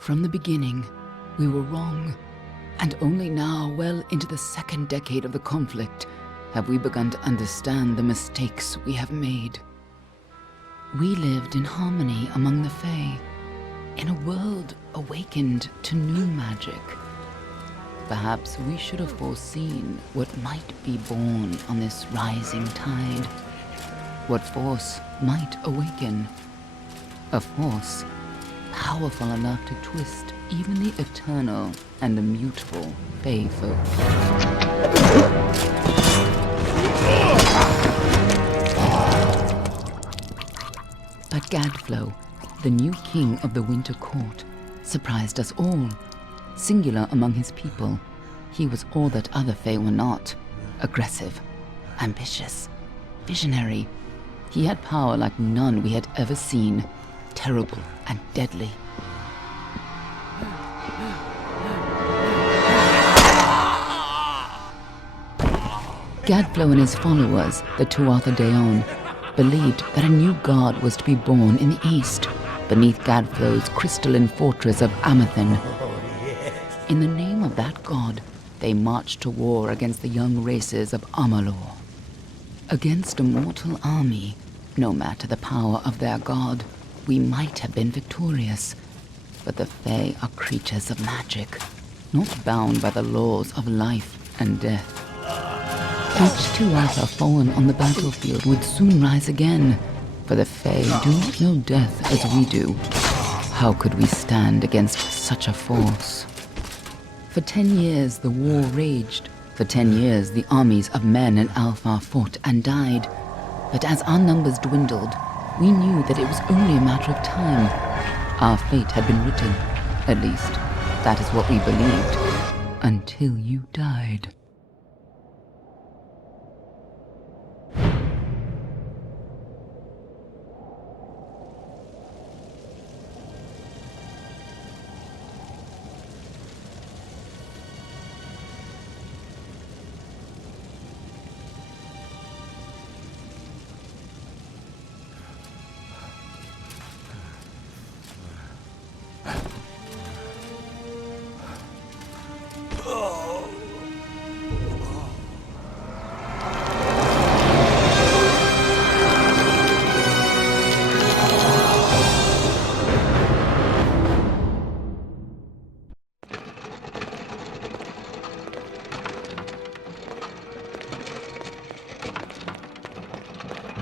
From the beginning, we were wrong. And only now, well into the second decade of the conflict, have we begun to understand the mistakes we have made. We lived in harmony among the Fae, in a world awakened to new magic. Perhaps we should have foreseen what might be born on this rising tide. What force might awaken. A force powerful enough to twist even the eternal and immutable Fae folk. But Gadflow, the new king of the Winter Court, surprised us all. Singular among his people, he was all that other Fae were not. Aggressive, ambitious, visionary. He had power like none we had ever seen, terrible and deadly. Gadflow and his followers, the Tuatha Deon, believed that a new god was to be born in the east, beneath Gadflow's crystalline fortress of Amathan. In the name of that god, they marched to war against the young races of Amalur. Against a mortal army, no matter the power of their god, we might have been victorious. But the Fae are creatures of magic, not bound by the laws of life and death. Each Tuatha fallen on the battlefield would soon rise again, for the Fae do not know death as we do. How could we stand against such a force? For 10 years the war raged. For 10 years the armies of Men and Alpha fought and died. But as our numbers dwindled, we knew that it was only a matter of time. Our fate had been written. At least, that is what we believed. Until you died.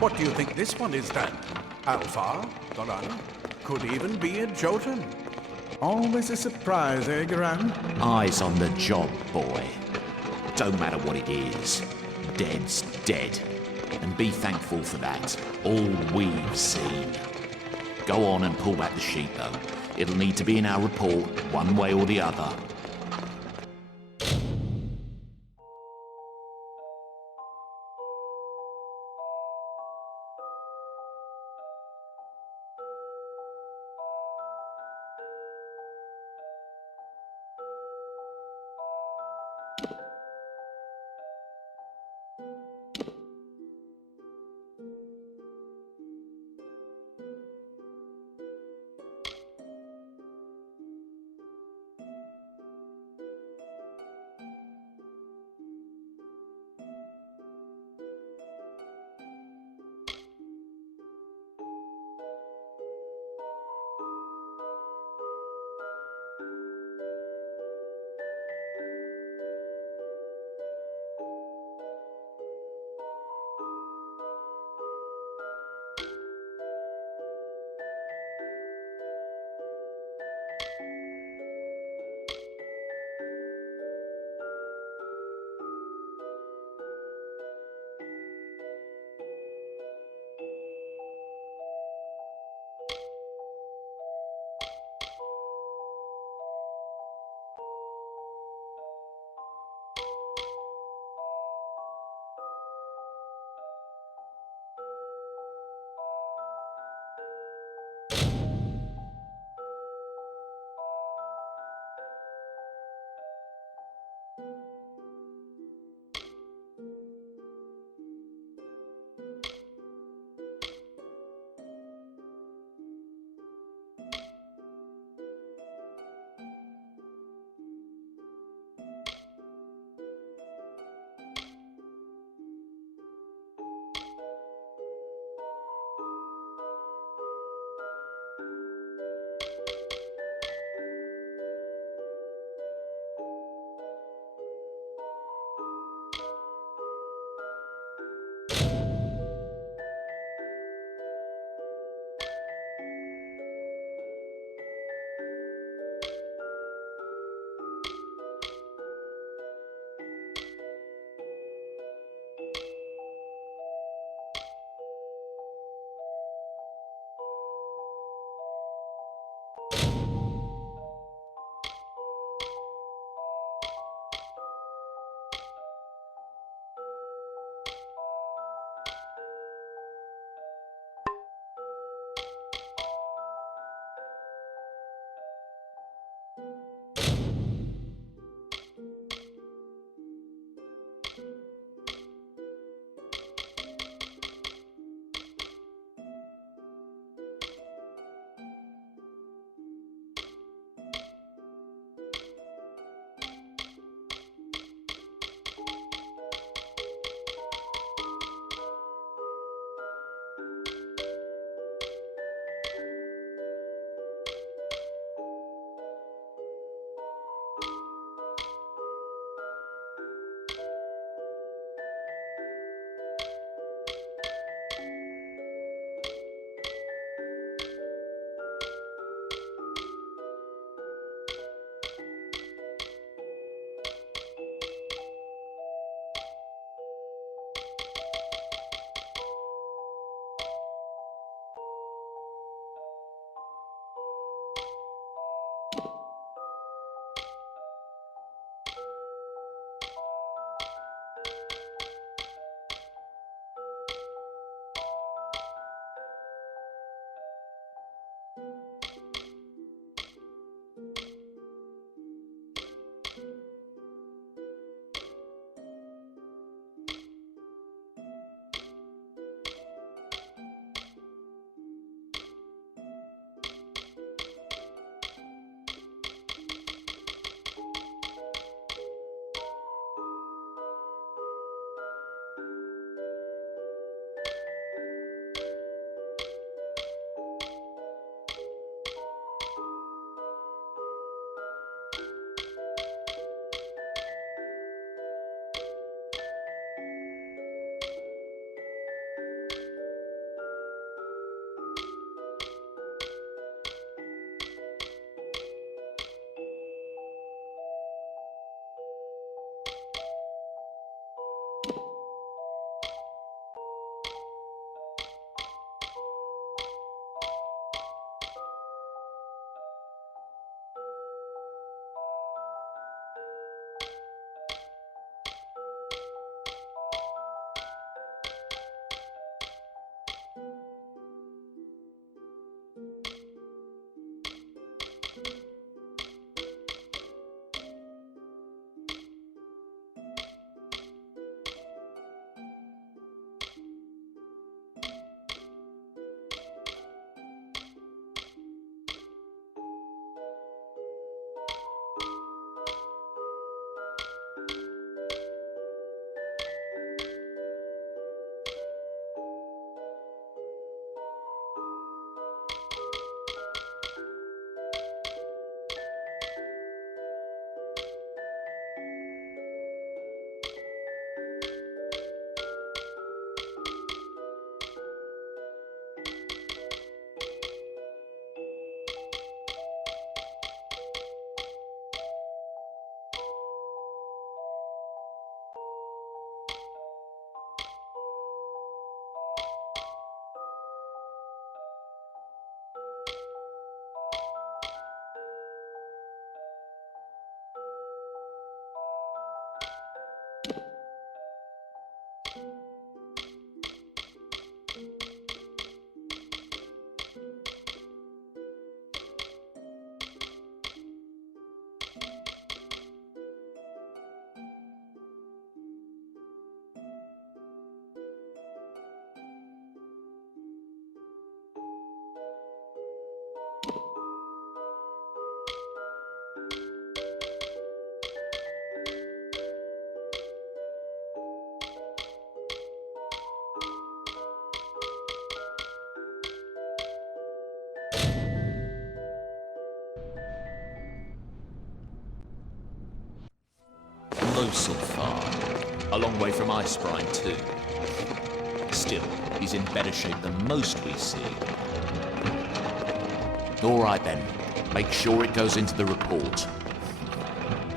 What do you think this one is then? Alpha, Doran? Could even be a Jotun. Always a surprise, eh, Garan? Eyes on the job, boy. Don't matter what it is. Dead's dead. And be thankful for that. All we've seen. Go on and pull back the sheet, though. It'll need to be in our report, one way or the other. Close and far. A long way from Icebrine too. Still, he's in better shape than most we see. All right then. Make sure it goes into the report.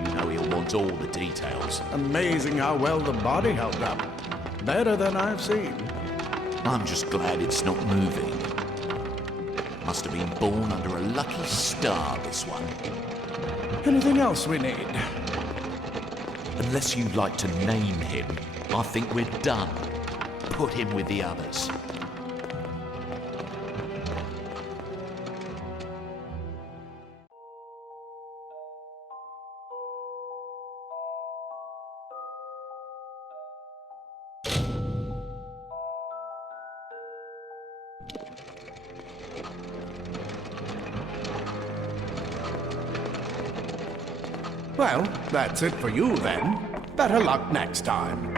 You know he'll want all the details. Amazing how well the body held up. Better than I've seen. I'm just glad it's not moving. Must have been born under a lucky star, this one. Anything else we need? Unless you'd like to name him, I think we're done. Put him with the others. Well, that's it for you then. Better luck next time.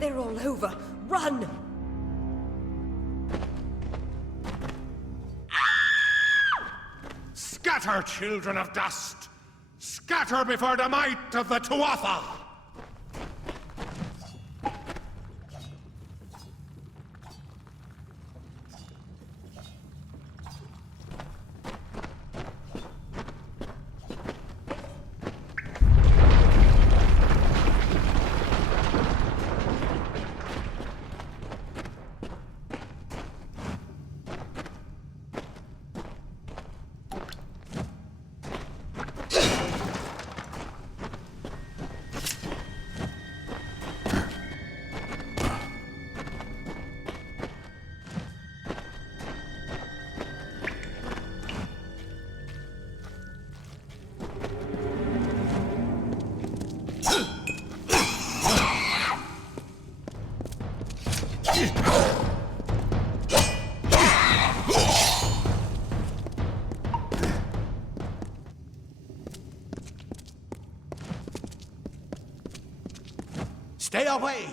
They're all over. Run! Scatter, children of dust! Scatter before the might of the Tuatha! Stay away!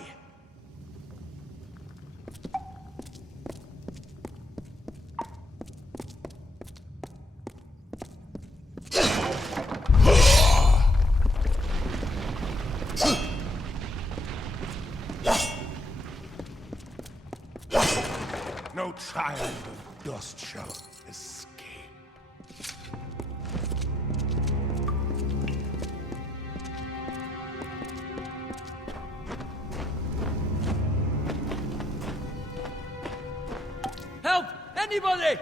No child of dust shall escape. Help! Anybody!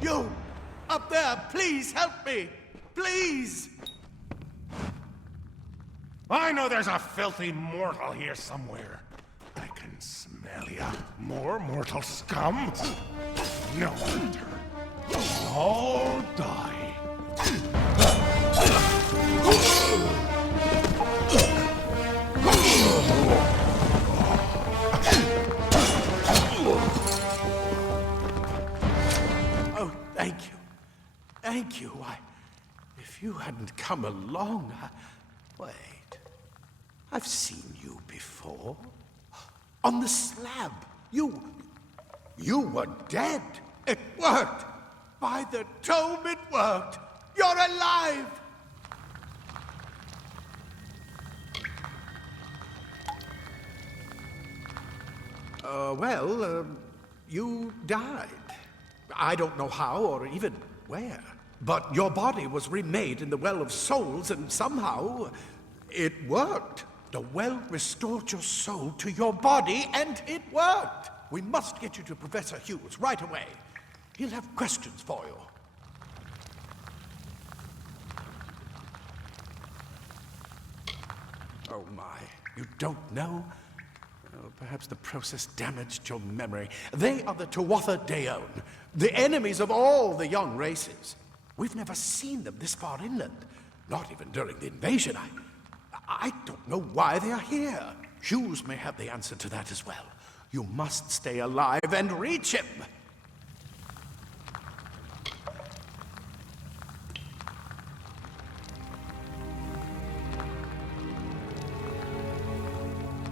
You! Up there, please help me! Please! I know there's a filthy mortal here somewhere. I can smell ya. More mortal scum? No wonder. All die. Oh, thank you. Thank you. If you hadn't come along, Wait. I've seen you before. On the slab. You were dead. It worked. By the tome, it worked. You're alive. You died. I don't know how or even where. But your body was remade in the Well of Souls, and somehow it worked. The well restored your soul to your body, and it worked. We must get you to Professor Hughes right away. He'll have questions for you. Oh my, you don't know? Oh, perhaps the process damaged your memory. They are the Tuatha Deon, the enemies of all the young races. We've never seen them this far inland, not even during the invasion. I don't know why they are here. Hughes may have the answer to that as well. You must stay alive and reach him.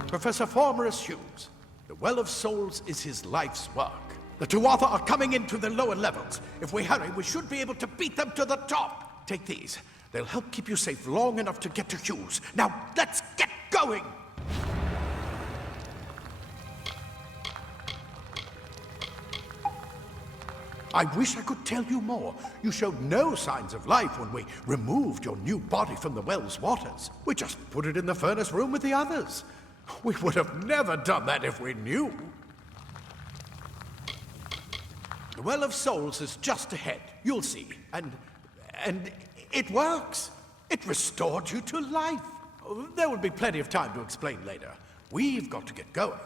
Professor Formerus Hughes, the Well of Souls is his life's work. The Tuatha are coming into the lower levels. If we hurry, we should be able to beat them to the top. Take these. They'll help keep you safe long enough to get to Hughes. Now, let's get going! I wish I could tell you more. You showed no signs of life when we removed your new body from the well's waters. We just put it in the furnace room with the others. We would have never done that if we knew. The Well of Souls is just ahead. You'll see. And it works. It restored you to life. There will be plenty of time to explain later. We've got to get going.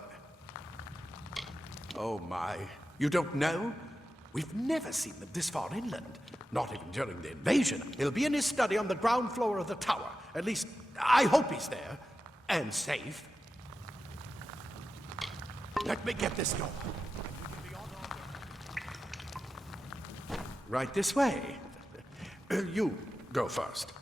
Oh my, you don't know? We've never seen them this far inland. Not even during the invasion. He'll be in his study on the ground floor of the tower. At least, I hope he's there. And safe. Let me get this door. Right this way. You go first.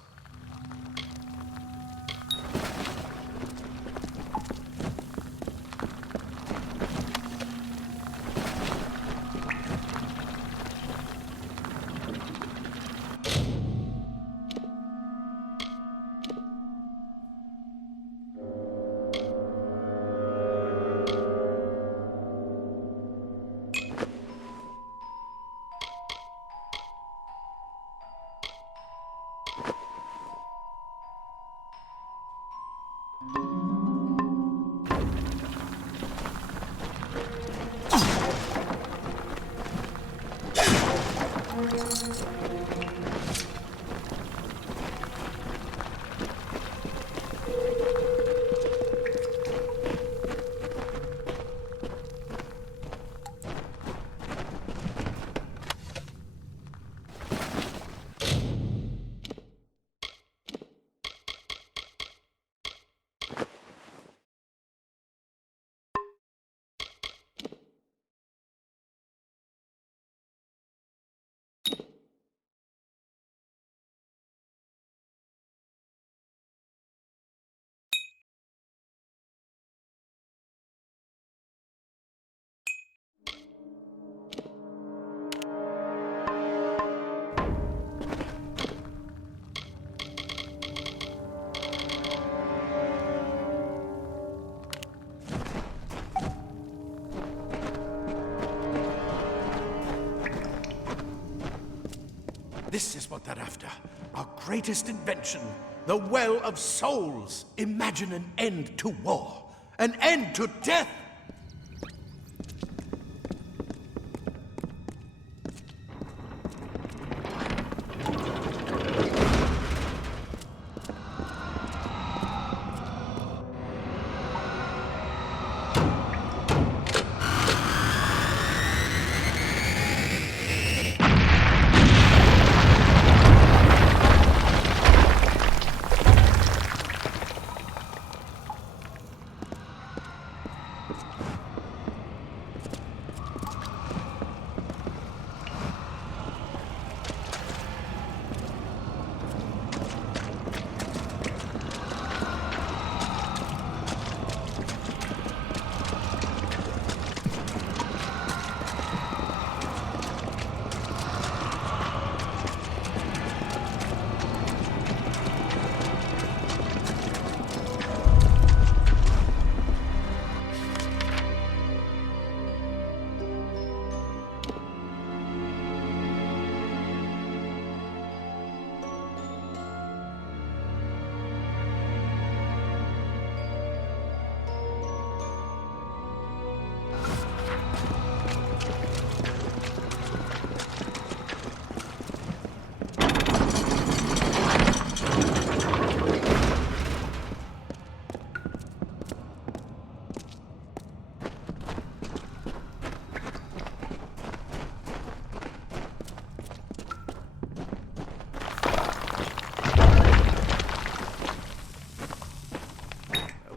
This is what they're after. Our greatest invention. The Well of Souls. Imagine an end to war. An end to death.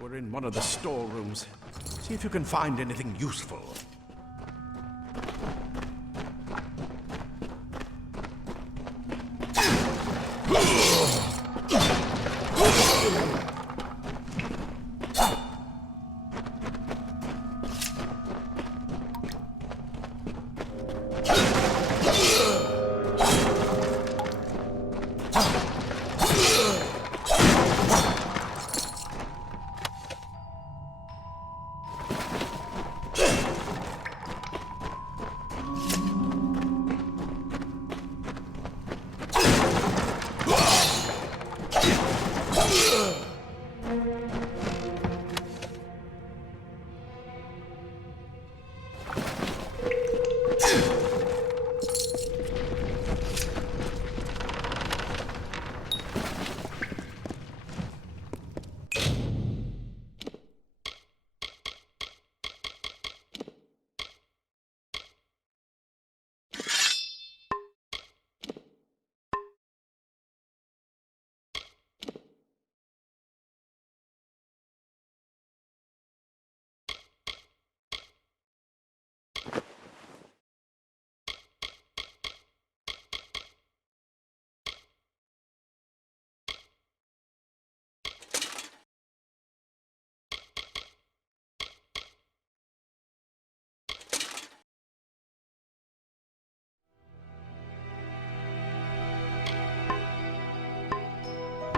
We're in one of the storerooms. See if you can find anything useful.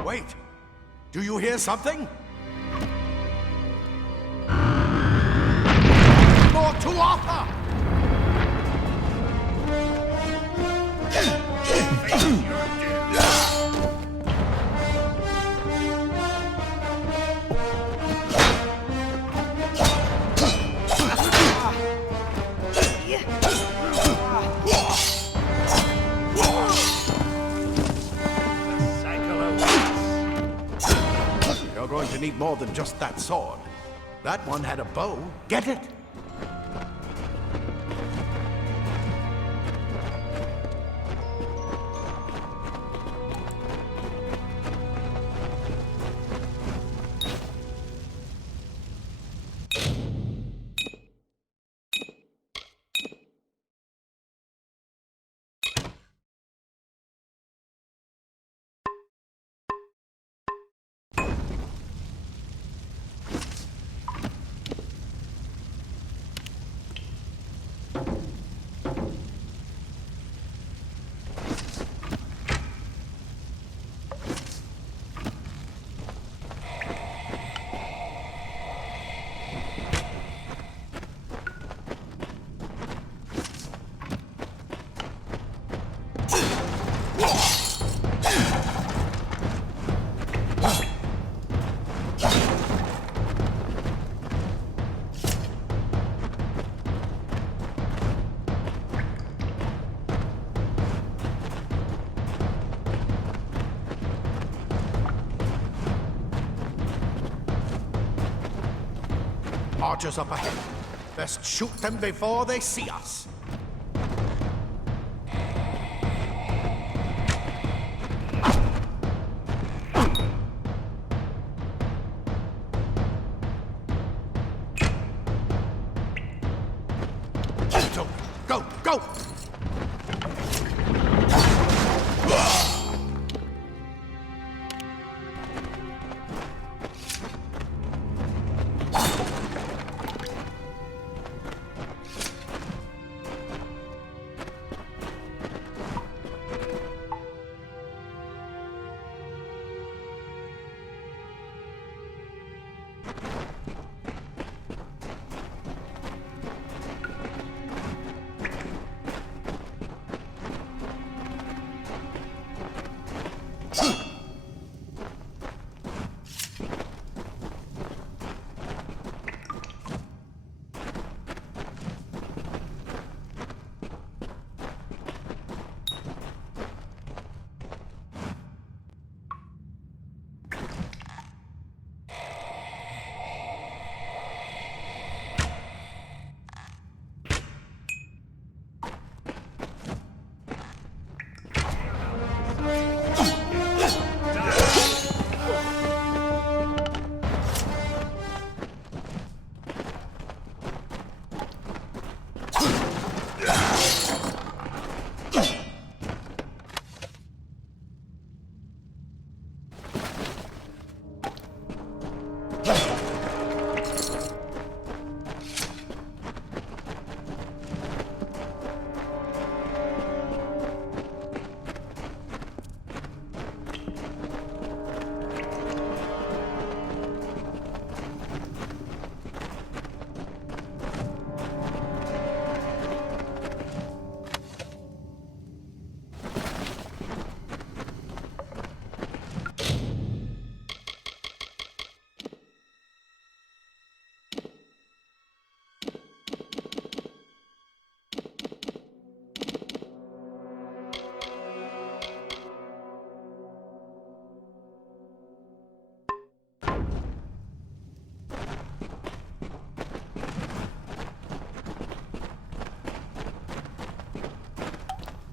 Wait! Do you hear something? More Tuatha! You're going to need more than just that sword. That one had a bow. Get it? Archers up ahead. Best shoot them before they see us. So, go, go!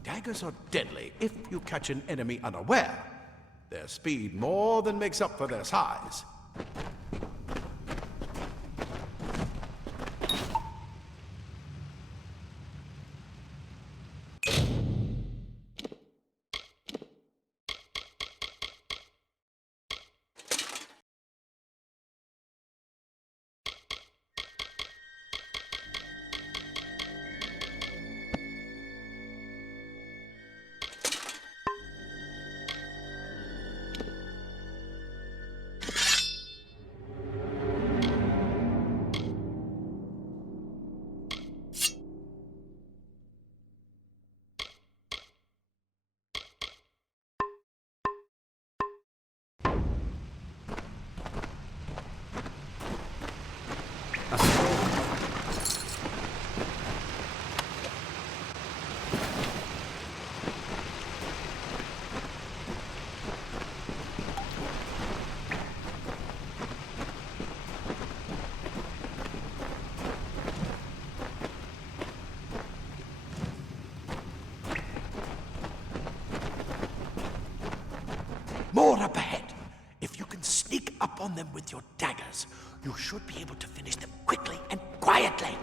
Daggers are deadly if you catch an enemy unaware. Their speed more than makes up for their size. More up ahead. If you can sneak up on them with your daggers, you should be able to finish them quickly and quietly.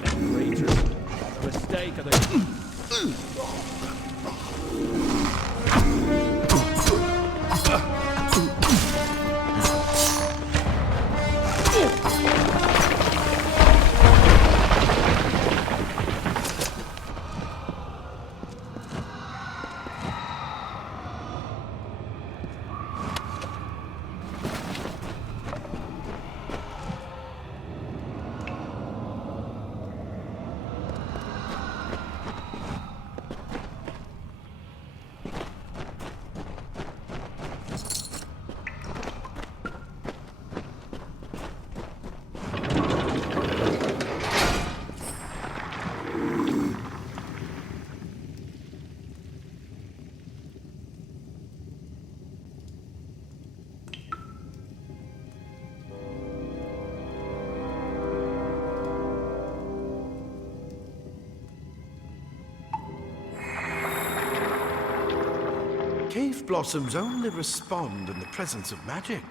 Pathetic creatures. The mistake of the... Cave blossoms only respond in the presence of magic.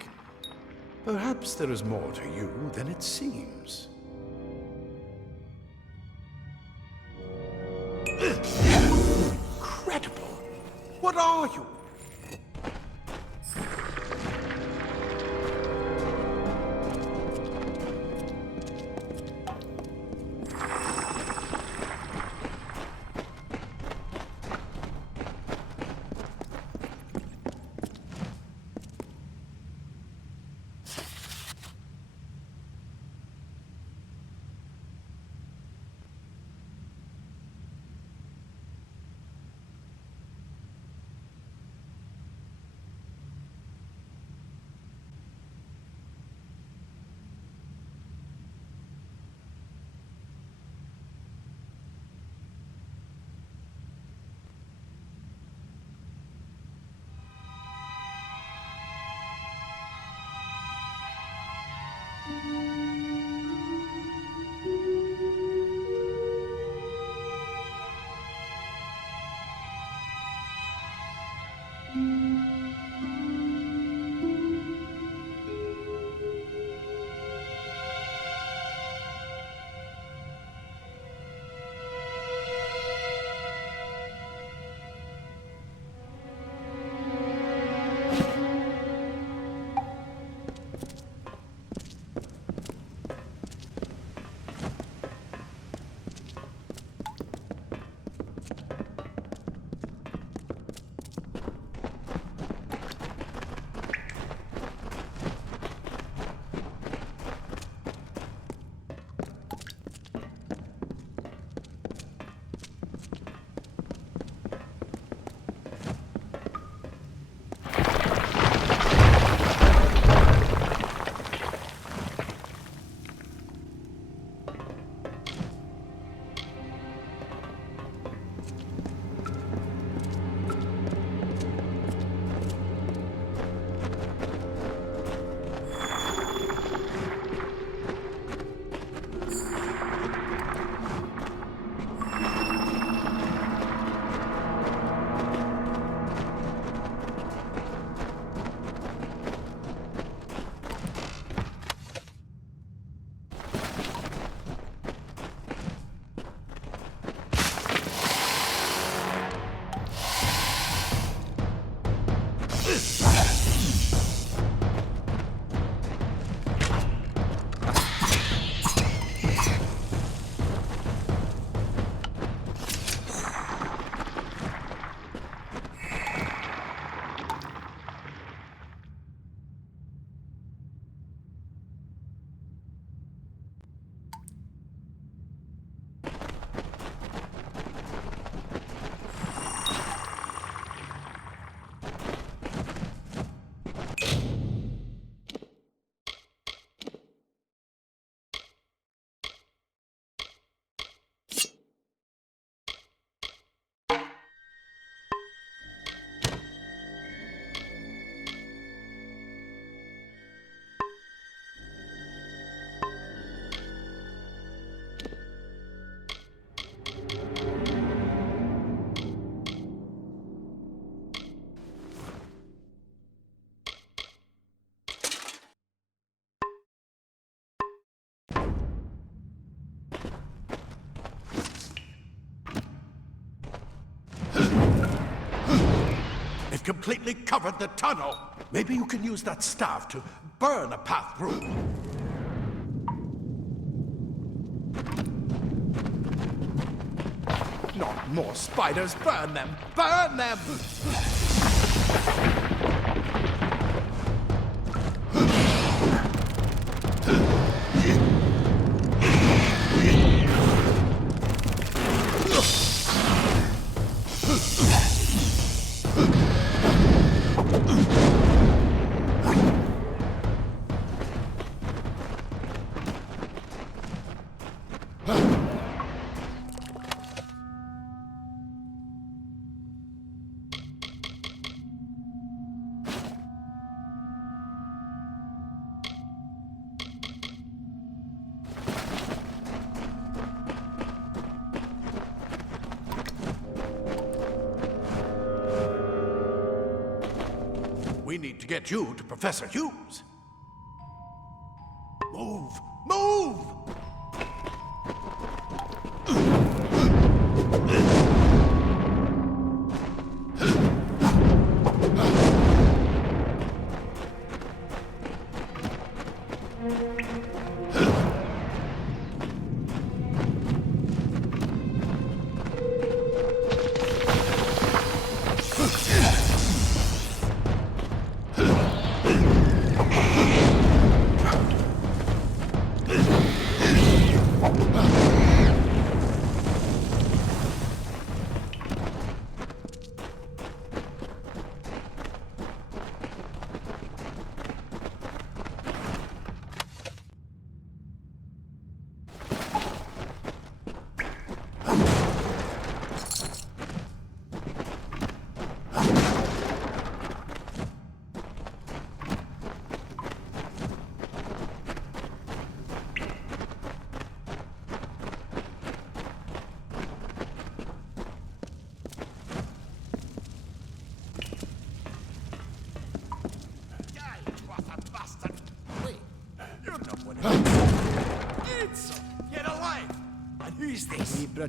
Perhaps there is more to you than it seems. Incredible! What are you? completely covered the tunnel. Maybe you can use that staff to burn a path through. Not more spiders! Burn them! Burn them! We need to get you to Professor Hughes. Move! Move!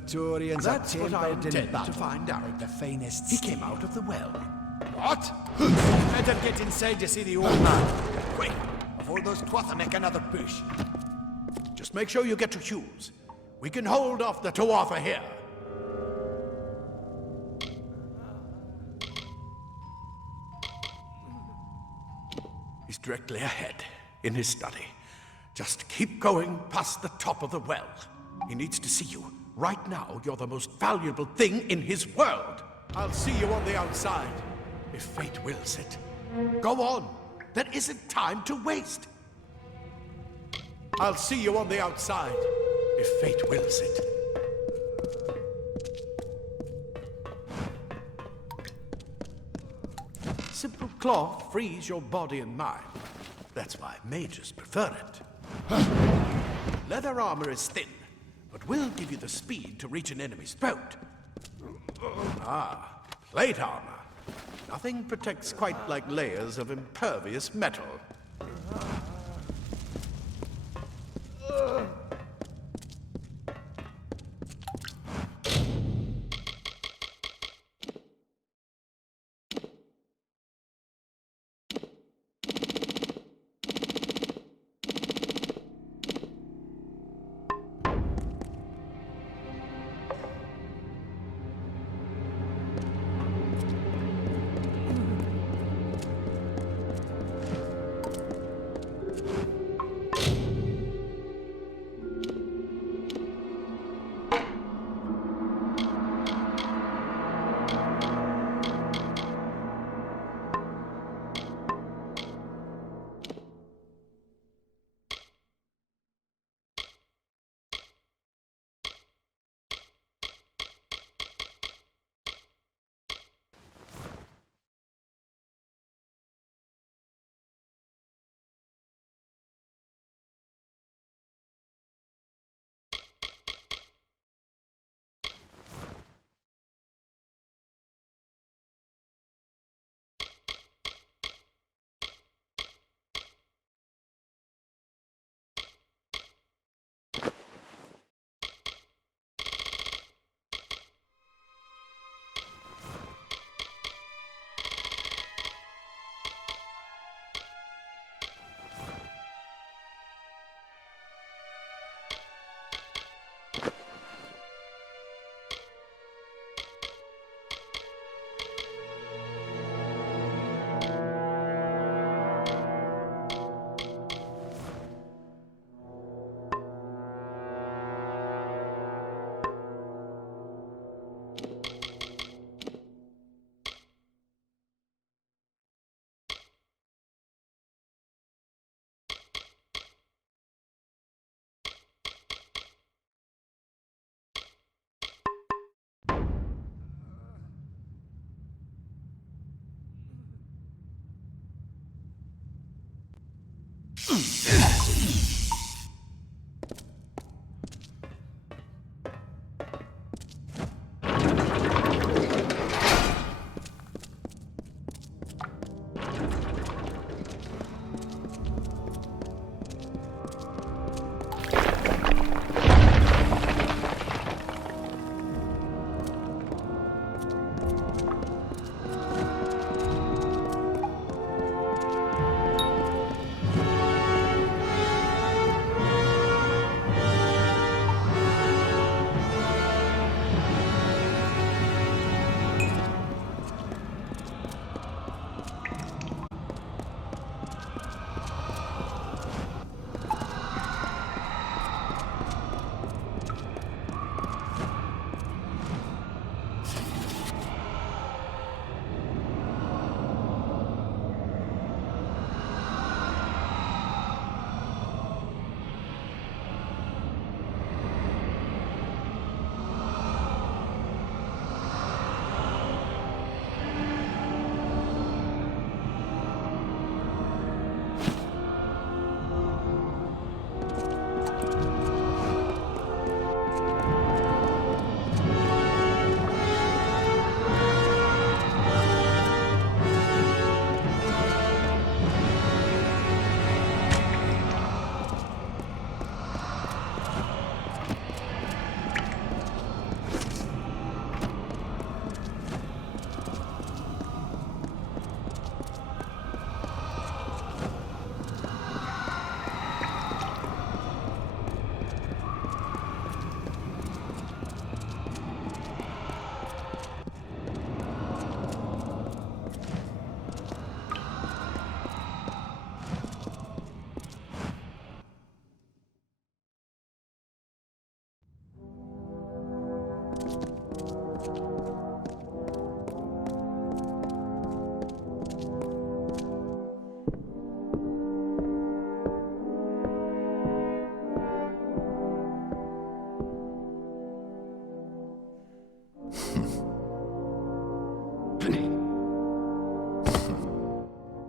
Praetorians That's are what I tempered in intend battle, to find out. like the finest He steel. came out of the well. What? Better get inside to see the old man. Quick, before those twatha make another push. Just make sure you get to Hughes. We can hold off the Tuatha here. He's directly ahead, in his study. Just keep going past the top of the well. He needs to see you. Right now, you're the most valuable thing in his world. I'll see you on the outside, if fate wills it. Go on. There isn't time to waste. I'll see you on the outside, if fate wills it. Simple cloth frees your body and mind. That's why mages prefer it. Leather armor is thin, but will give you the speed to reach an enemy's throat. Ah, plate armor. Nothing protects quite like layers of impervious metal.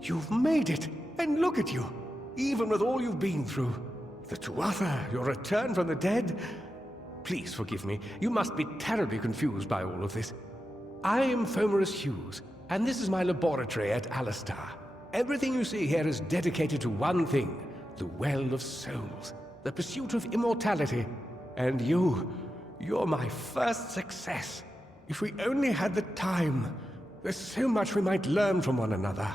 You've made it, and look at you, even with all you've been through. The Tuatha, your return from the dead. Please forgive me, you must be terribly confused by all of this. I am Fomerus Hughes, and this is my laboratory at Alistar. Everything you see here is dedicated to one thing, the Well of Souls, the pursuit of immortality. And you're my first success. If we only had the time, there's so much we might learn from one another.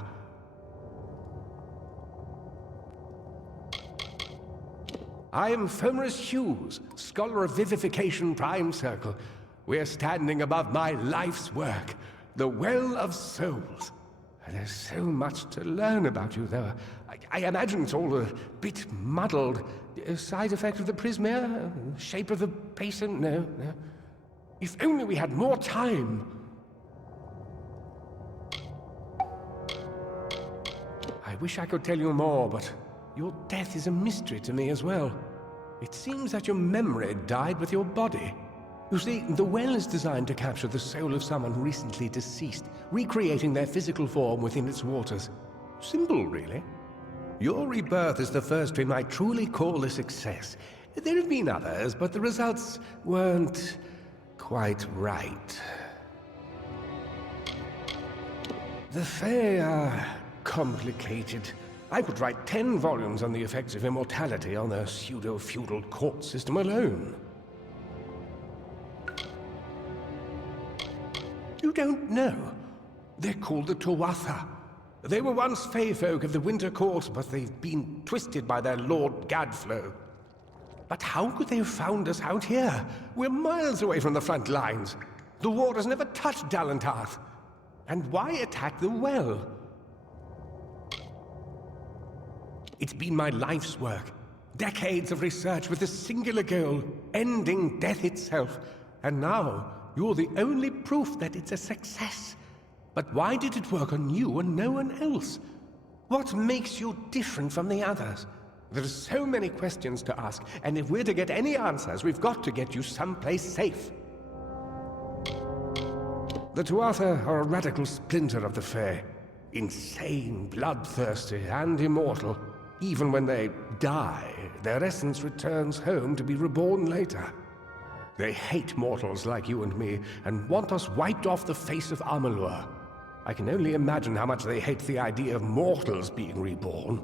I am Fomerus Hughes, Scholar of Vivification Prime Circle. We're standing above my life's work, the Well of Souls. There's so much to learn about you, though. I imagine it's all a bit muddled. A side effect of the prismere? Shape of the basin? No. If only we had more time. I wish I could tell you more, but your death is a mystery to me as well. It seems that your memory died with your body. You see, the well is designed to capture the soul of someone recently deceased, recreating their physical form within its waters. Simple, really. Your rebirth is the first we might truly call a success. There have been others, but the results weren't quite right. The Fae are complicated. I could write 10 volumes on the effects of immortality on a pseudo-feudal court system alone. You don't know. They're called the Tuatha. They were once Fae folk of the Winter Court, but they've been twisted by their Lord Gadflow. But how could they have found us out here? We're miles away from the front lines. The war has never touched Dalantarth. And why attack the well? It's been my life's work. Decades of research with a singular goal, ending death itself. And now, you're the only proof that it's a success. But why did it work on you and no one else? What makes you different from the others? There are so many questions to ask, and if we're to get any answers, we've got to get you someplace safe. The Tuatha are a radical splinter of the Fae. Insane, bloodthirsty, and immortal. Even when they die, their essence returns home to be reborn later. They hate mortals like you and me, and want us wiped off the face of Amalur. I can only imagine how much they hate the idea of mortals being reborn.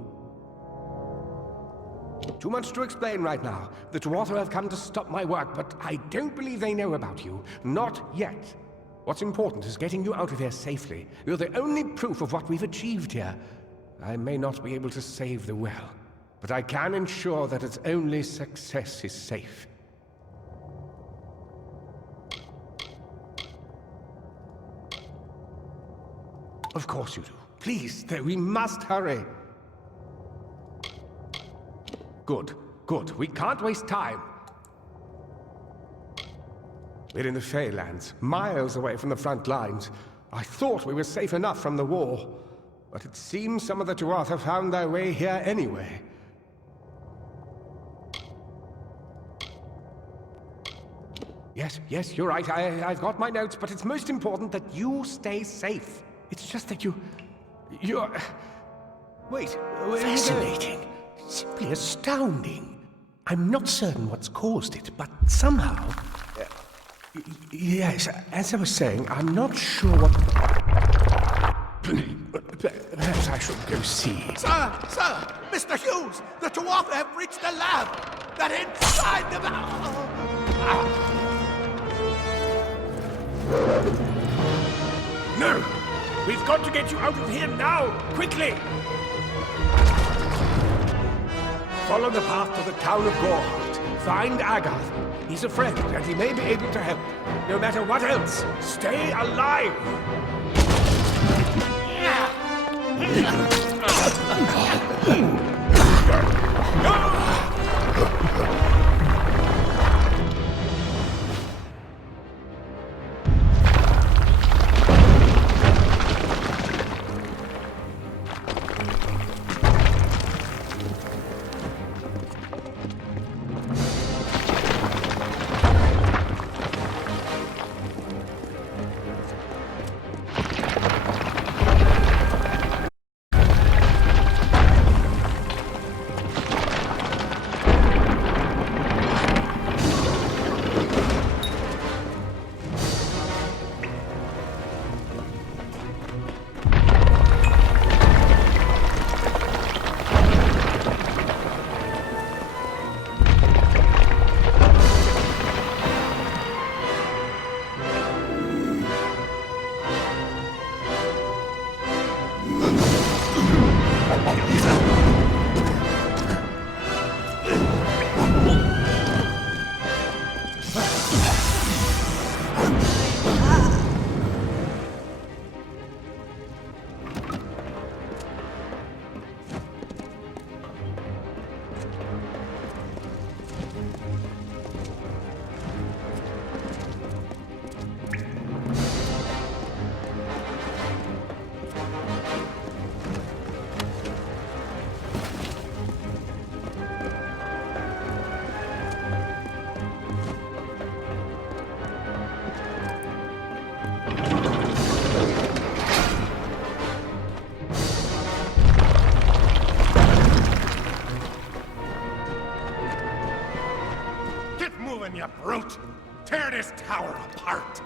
Too much to explain right now. The Tuatha have come to stop my work, but I don't believe they know about you. Not yet. What's important is getting you out of here safely. You're the only proof of what we've achieved here. I may not be able to save the well, but I can ensure that its only success is safe. Of course you do. Please, we must hurry. Good, good. We can't waste time. We're in the Feylands, miles away from the front lines. I thought we were safe enough from the war, but it seems some of the Tuatha found their way here anyway. Yes, you're right. I've got my notes, but it's most important that you stay safe. It's just that you're... Wait, where Fascinating. Simply astounding. I'm not certain what's caused it, but somehow... yes, as I was saying, I'm not sure what... Perhaps I should go see. Sir! Mr. Hughes! The Tuatha have reached the lab! They're inside the... No! We've got to get you out of here now! Quickly! Follow the path to the town of Gorhart. Find Agath. He's a friend, and he may be able to help. No matter what else, stay alive! You brute! Tear this tower apart!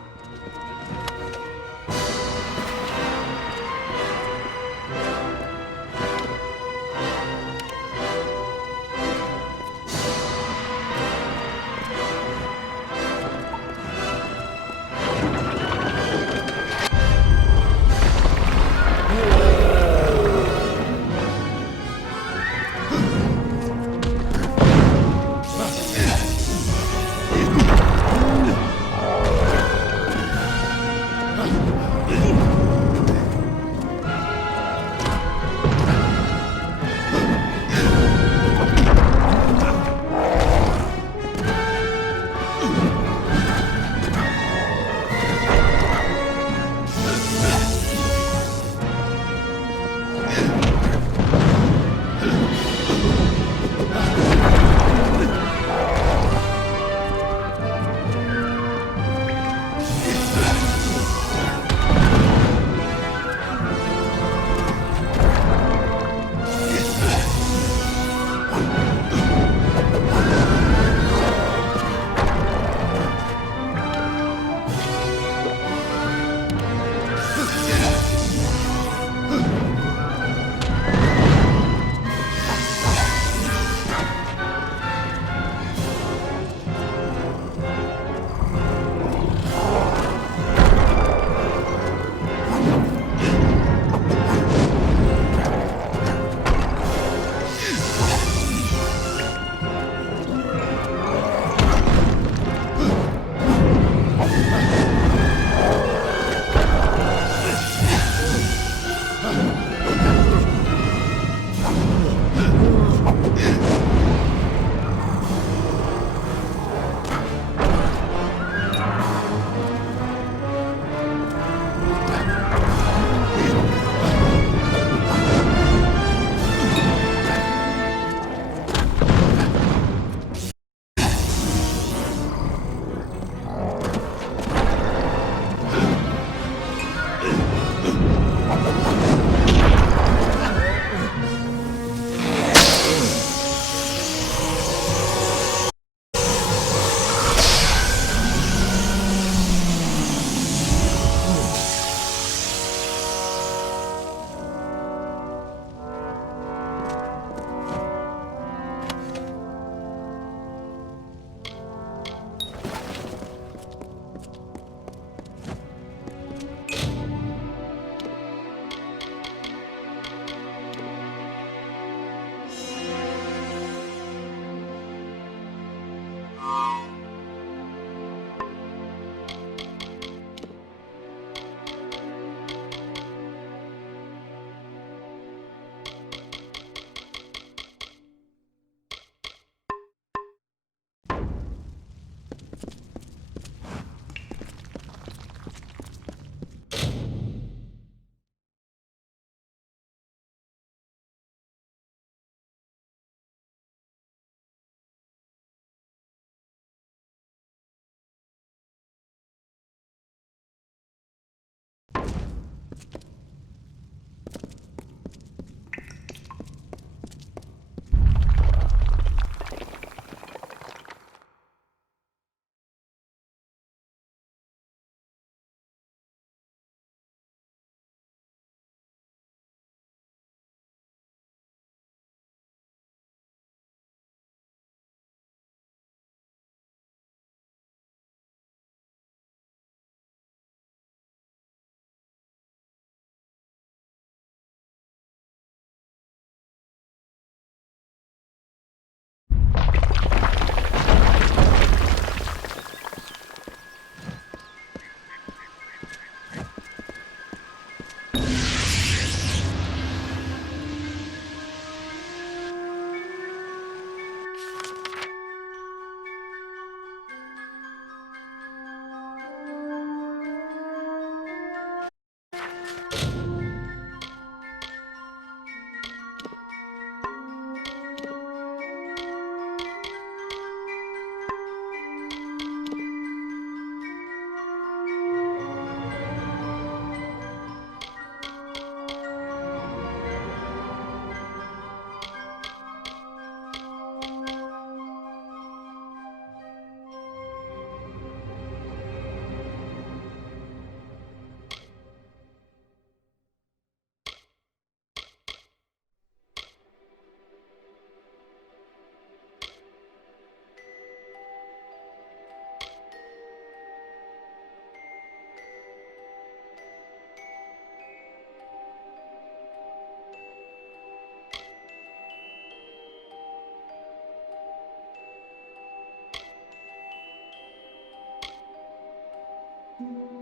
Thank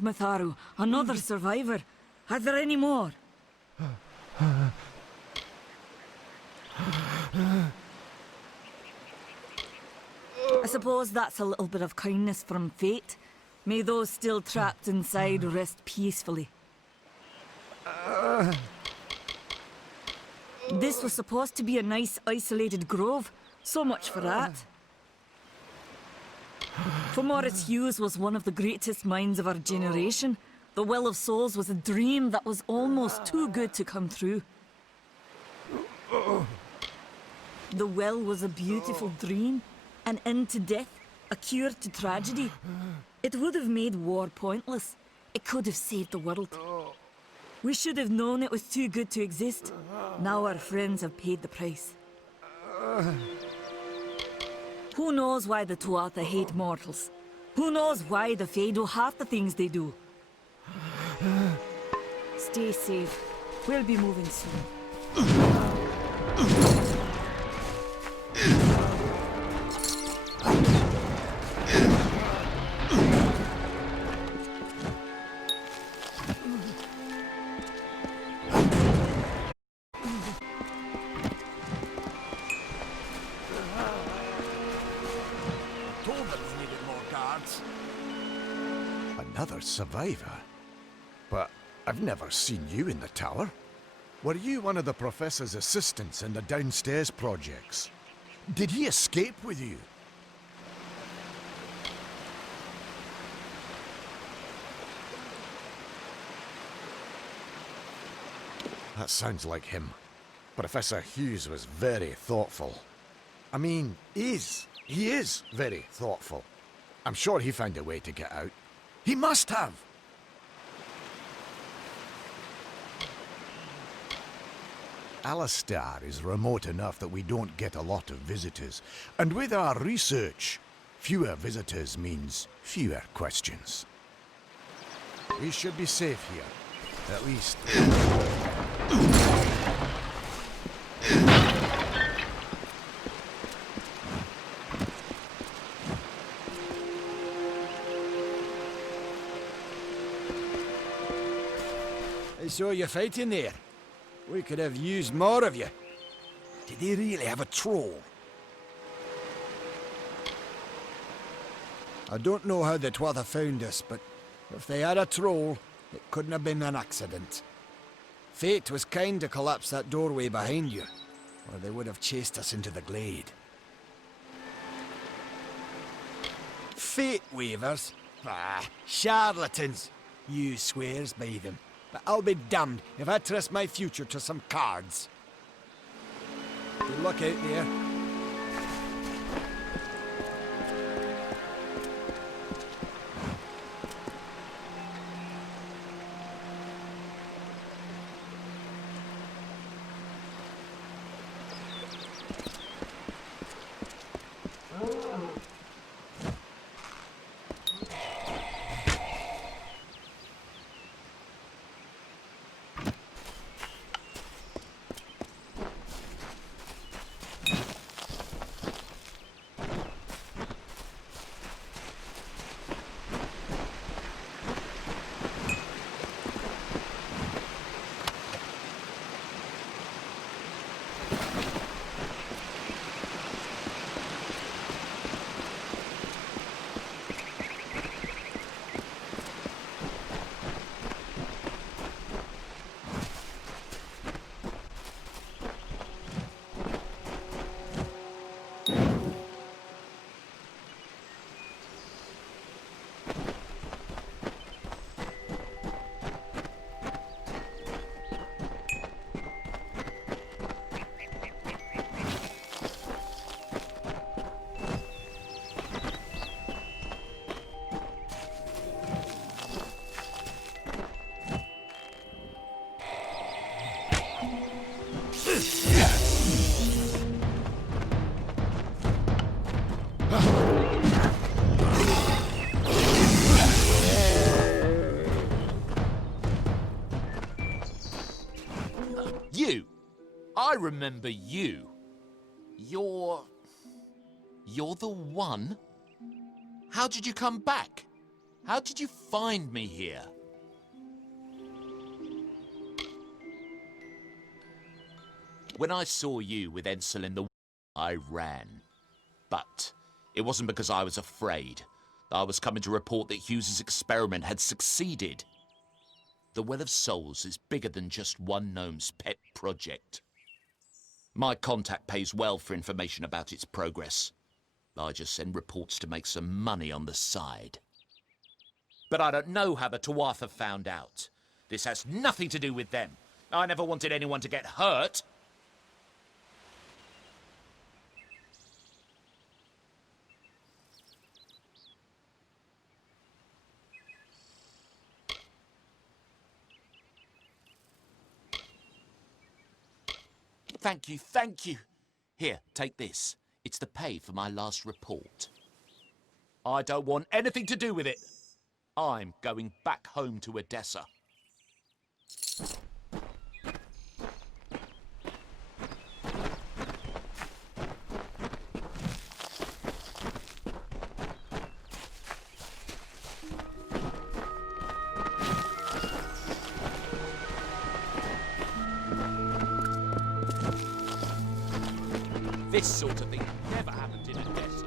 Matharu, another survivor. Are there any more? I suppose that's a little bit of kindness from fate. May those still trapped inside rest peacefully. This was supposed to be a nice isolated grove. So much for that. For Maurice Hughes was one of the greatest minds of our generation. The Well of Souls was a dream that was almost too good to come true. The well was a beautiful dream, an end to death, a cure to tragedy. It would have made war pointless. It could have saved the world. We should have known it was too good to exist. Now our friends have paid the price. Who knows why the Tuatha hate mortals? Who knows why the Fae do half the things they do? Stay safe. We'll be moving soon. Another survivor? But I've never seen you in the tower. Were you one of the Professor's assistants in the downstairs projects? Did he escape with you? That sounds like him. Professor Hughes was very thoughtful. I mean, he is very thoughtful. I'm sure he found a way to get out. He must have! Alistair is remote enough that we don't get a lot of visitors. And with our research, fewer visitors means fewer questions. We should be safe here. At least... I saw you fighting there. We could have used more of you. Did they really have a troll? I don't know how the Tuatha found us, but if they had a troll, it couldn't have been an accident. Fate was kind to collapse that doorway behind you, or they would have chased us into the glade. Fate weavers? Ah, charlatans. You swears by them. But I'll be damned if I trust my future to some cards. Good luck out there. You! I remember you. You're the one? How did you come back? How did you find me here? When I saw you with Ensel in the I ran. But it wasn't because I was afraid. I was coming to report that Hughes's experiment had succeeded. The Well of Souls is bigger than just one gnome's pet project. My contact pays well for information about its progress. I just send reports to make some money on the side. But I don't know how the Tuatha found out. This has nothing to do with them. I never wanted anyone to get hurt. thank you, thank you. Here, take this. It's the pay for my last report. I don't want anything to do with it. I'm going back home to Odessa. This sort of thing never happened in Odessa.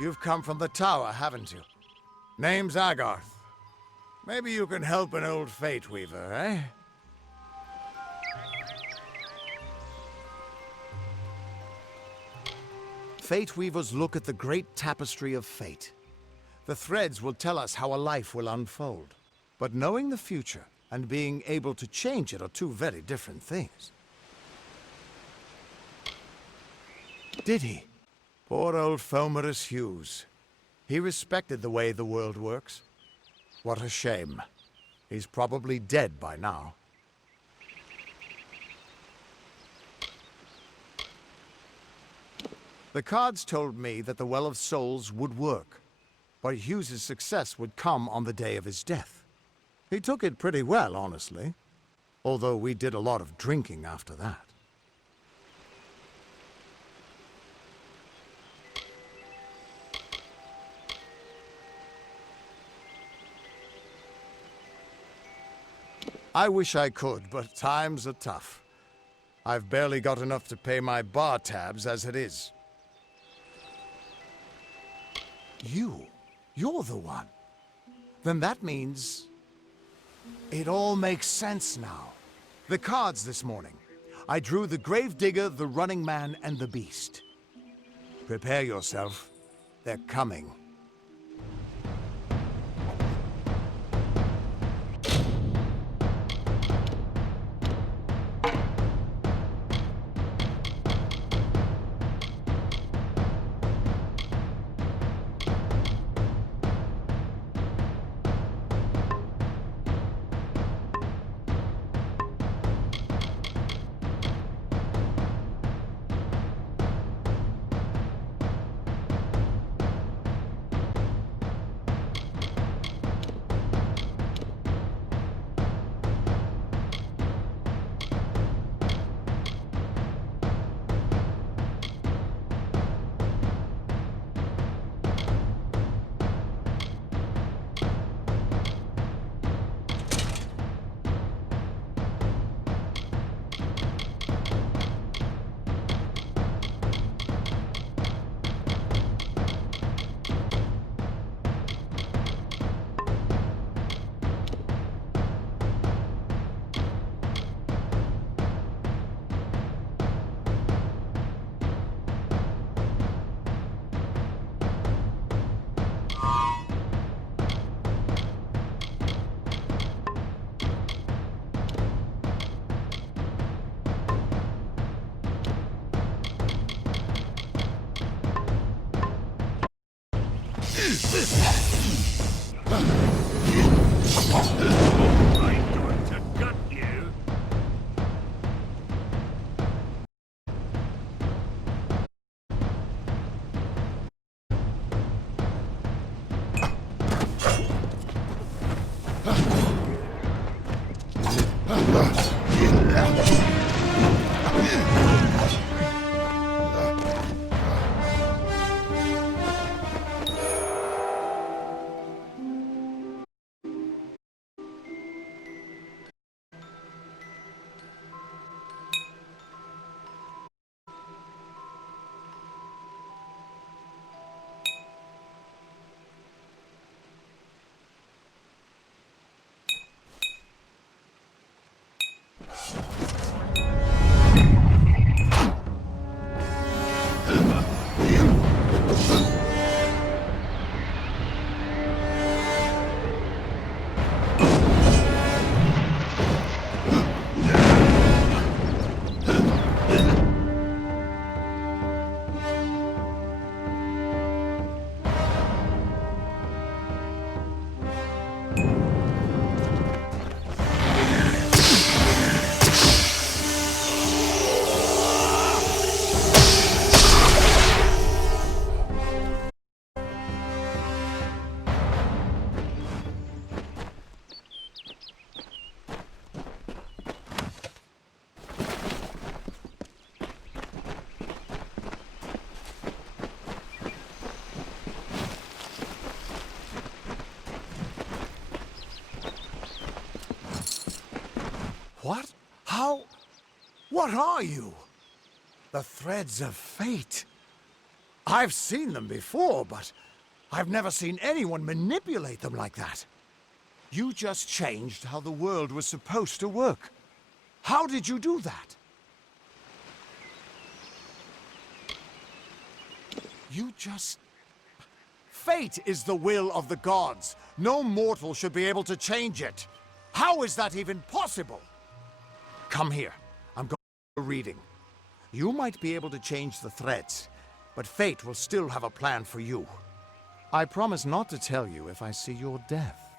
You've come from the tower, haven't you? Name's Agarth. Maybe you can help an old Fate Weaver, eh? Fate Weavers look at the great tapestry of fate. The threads will tell us how a life will unfold. But knowing the future and being able to change it are two very different things. Did he? Poor old Fomerus Hughes. He respected the way the world works. What a shame. He's probably dead by now. The cards told me that the Well of Souls would work, but Hughes's success would come on the day of his death. He took it pretty well, honestly, although we did a lot of drinking after that. I wish I could, but times are tough. I've barely got enough to pay my bar tabs as it is. You're the one. Then that means... it all makes sense now. The cards this morning. I drew the Gravedigger, the Running Man, and the Beast. Prepare yourself. They're coming. I'm going to gut you. What? How? What are you? The threads of fate. I've seen them before, but I've never seen anyone manipulate them like that. You just changed how the world was supposed to work. How did you do that? You just... Fate is the will of the gods. No mortal should be able to change it. How is that even possible? Come here. I'm going to a reading. You might be able to change the threads, but fate will still have a plan for you. I promise not to tell you if I see your death.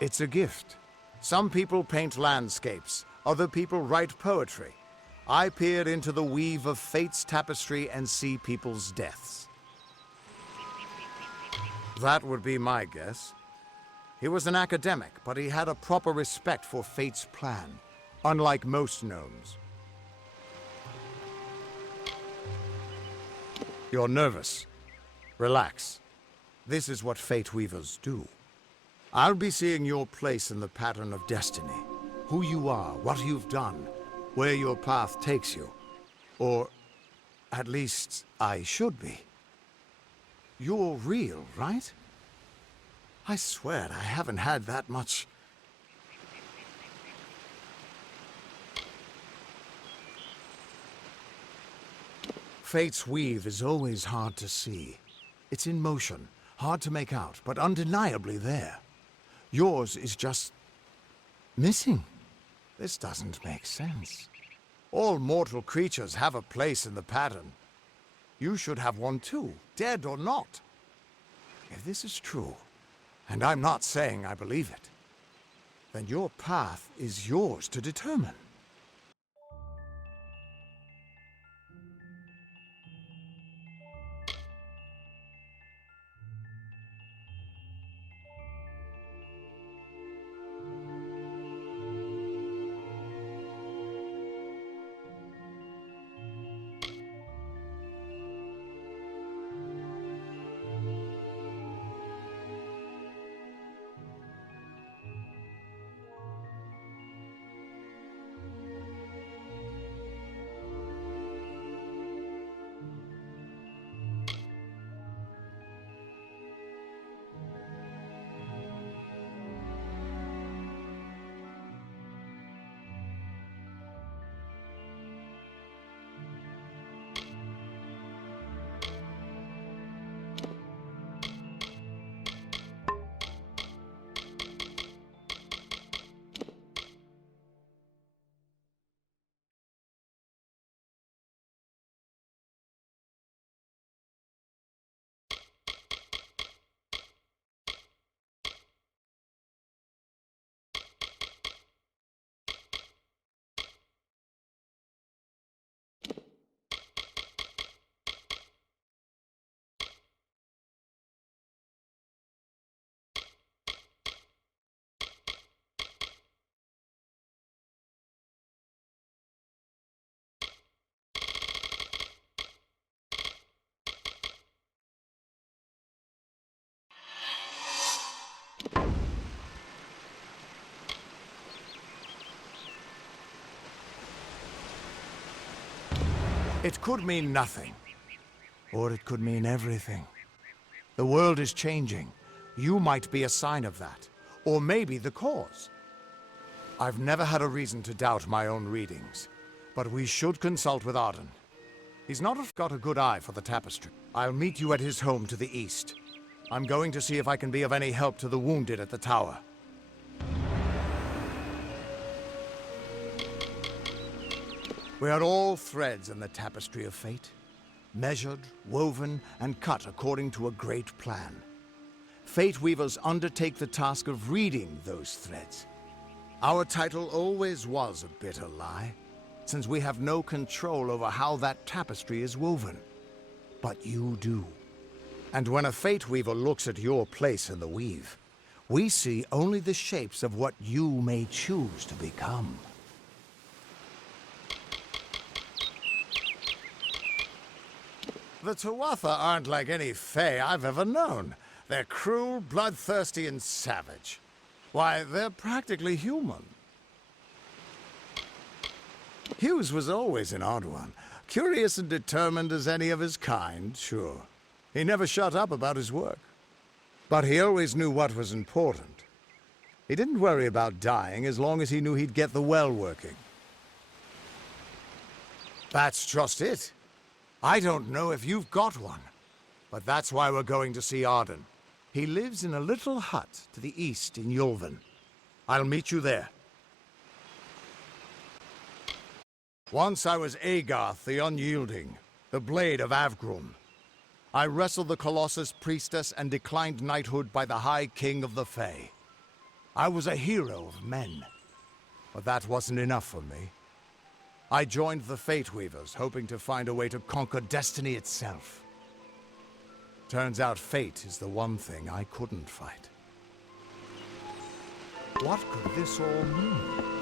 It's a gift. Some people paint landscapes, other people write poetry. I peer into the weave of fate's tapestry and see people's deaths. That would be my guess. He was an academic, but he had a proper respect for fate's plan, unlike most gnomes. You're nervous. Relax. This is what fate weavers do. I'll be seeing your place in the pattern of destiny. Who you are, what you've done, where your path takes you. Or, at least, I should be. You're real, right? I swear I haven't had that much... Fate's weave is always hard to see. It's in motion, hard to make out, but undeniably there. Yours is just... missing. This doesn't make sense. All mortal creatures have a place in the pattern. You should have one too, dead or not. If this is true, and I'm not saying I believe it, then your path is yours to determine. It could mean nothing. Or it could mean everything. The world is changing. You might be a sign of that. Or maybe the cause. I've never had a reason to doubt my own readings. But we should consult with Arden. He's not got a good eye for the tapestry. I'll meet you at his home to the east. I'm going to see if I can be of any help to the wounded at the tower. We are all threads in the tapestry of fate. Measured, woven, and cut according to a great plan. Fate weavers undertake the task of reading those threads. Our title always was a bitter lie, since we have no control over how that tapestry is woven. But you do. And when a fate weaver looks at your place in the weave, we see only the shapes of what you may choose to become. The Tuatha aren't like any Fae I've ever known. They're cruel, bloodthirsty, and savage. Why, they're practically human. Hughes was always an odd one. Curious and determined as any of his kind, sure. He never shut up about his work. But he always knew what was important. He didn't worry about dying as long as he knew he'd get the well working. That's just it. I don't know if you've got one, but that's why we're going to see Arden. He lives in a little hut to the east in Yulven. I'll meet you there. Once I was Agarth the Unyielding, the Blade of Avgrum. I wrestled the Colossus Priestess and declined knighthood by the High King of the Fae. I was a hero of men, but that wasn't enough for me. I joined the Fate Weavers, hoping to find a way to conquer destiny itself. Turns out fate is the one thing I couldn't fight. What could this all mean?